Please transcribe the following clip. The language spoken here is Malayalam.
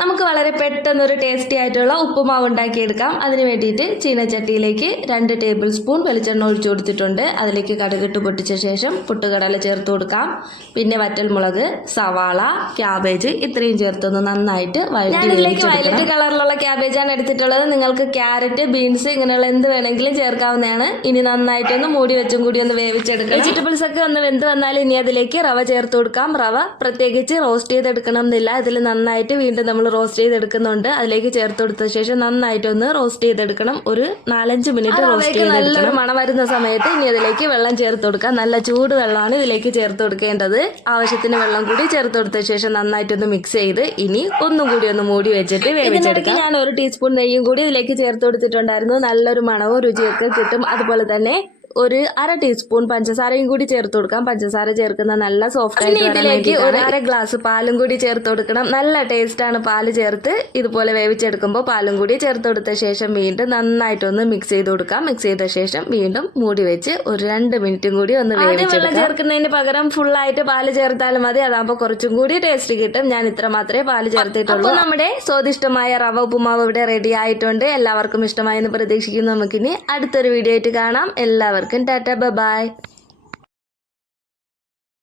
നമുക്ക് വളരെ പെട്ടെന്നൊരു ടേസ്റ്റി ആയിട്ടുള്ള ഉപ്പുമാവ് ഉണ്ടാക്കിയെടുക്കാം. അതിന് വേണ്ടിയിട്ട് ചീനച്ചട്ടിയിലേക്ക് 2 ടേബിൾ സ്പൂൺ വെളിച്ചെണ്ണ ഒഴിച്ചു കൊടുത്തിട്ടുണ്ട്. അതിലേക്ക് കടുകിട്ട് പൊട്ടിച്ച ശേഷം പൊട്ടുകടല ചേർത്ത് കൊടുക്കാം. പിന്നെ വറ്റൽമുളക്, സവാള, ക്യാബേജ് ഇത്രയും ചേർത്തൊന്ന് നന്നായിട്ട് ഞാനിതിലേക്ക് വയലറ്റ് കളറിലുള്ള ക്യാബേജാണ് എടുത്തിട്ടുള്ളത്. നിങ്ങൾക്ക് ക്യാരറ്റ്, ബീൻസ് ഇങ്ങനെയുള്ള എന്ത് വേണമെങ്കിലും ചേർക്കാവുന്നതാണ്. ഇനി നന്നായിട്ടൊന്ന് മൂടി വെച്ചും കൂടി ഒന്ന് വേവിച്ചെടുക്കാം. വെജിറ്റബിൾസ് ഒക്കെ ഒന്ന് വെന്ത് വന്നാൽ ഇനി അതിലേക്ക് റവ ചേർത്ത് കൊടുക്കാം. റവ പ്രത്യേകിച്ച് റോസ്റ്റ് ചെയ്തെടുക്കണം എന്നില്ല. ഇതിൽ നന്നായിട്ട് വീണ്ടും നമ്മൾ റോസ്റ്റ് ചെയ്തെടുക്കുന്നുണ്ട്. അതിലേക്ക് ചേർത്ത് കൊടുത്ത ശേഷം നന്നായിട്ടൊന്ന് റോസ്റ്റ് ചെയ്തെടുക്കണം. ഒരു 4-5 മിനിറ്റ് റോസ്റ്റ് ചെയ്ത് നല്ലൊരു മണം വരുന്ന സമയത്ത് ഇനി അതിലേക്ക് വെള്ളം ചേർത്ത് കൊടുക്കാം. നല്ല ചൂട് വെള്ളമാണ് ഇതിലേക്ക് ചേർത്ത് കൊടുക്കേണ്ടത്. ആവശ്യത്തിന് വെള്ളം കൂടി ചേർത്ത് കൊടുത്ത ശേഷം നന്നായിട്ടൊന്ന് മിക്സ് ചെയ്ത് ഇനി ഒന്നും കൂടി ഒന്ന് മൂടി വെച്ചിട്ട് വേവിച്ചെടുക്കാം. ഞാൻ 1 ടീസ്പൂൺ നെയ്യും കൂടി ഇതിലേക്ക് ചേർത്ത് കൊടുത്തിട്ടുണ്ടായിരുന്നു. നല്ലൊരു മണവും രുചിയൊക്കെ കിട്ടും. അതുപോലെ തന്നെ ഒരു 1/2 ടീസ്പൂൺ പഞ്ചസാരയും കൂടി ചേർത്ത് കൊടുക്കാം. പഞ്ചസാര ചേർക്കുന്ന നല്ല സോഫ്റ്റ് ആയിട്ട് ഇതിലേക്ക് ഒരു 1/2 ഗ്ലാസ് പാലും കൂടി ചേർത്ത് കൊടുക്കണം. നല്ല ടേസ്റ്റ് ആണ് പാല് ചേർത്ത് ഇതുപോലെ വേവിച്ചെടുക്കുമ്പോൾ പാലും കൂടി ചേർത്ത് കൊടുത്ത ശേഷം വീണ്ടും നന്നായിട്ടൊന്ന് മിക്സ് ചെയ്ത് കൊടുക്കാം. മിക്സ് ചെയ്ത ശേഷം വീണ്ടും മൂടി വെച്ച് ഒരു 2 മിനിറ്റും കൂടി ഒന്ന് വേവിച്ചെടുക്കാം. വെള്ളം ചേർക്കുന്നതിന് പകരം ഫുള്ളായിട്ട് പാല് ചേർത്താലും മതി. അതാകുമ്പോൾ കുറച്ചും കൂടി ടേസ്റ്റ് കിട്ടും. ഞാൻ ഇത്ര മാത്രമേ പാല് ചേർത്തിട്ടുള്ളൂ. അപ്പോൾ നമ്മുടെ സ്വാദിഷ്ടമായ റവ ഉപ്പുമാവ് ഇവിടെ റെഡി ആയിട്ടുണ്ട്. എല്ലാവർക്കും ഇഷ്ടമായെന്ന് പ്രതീക്ഷിക്കുന്നു. നമുക്കിനി അടുത്തൊരു വീഡിയോ ആയിട്ട് കാണാം. എല്ലാവർക്കും ടാറ്റ, ബൈ.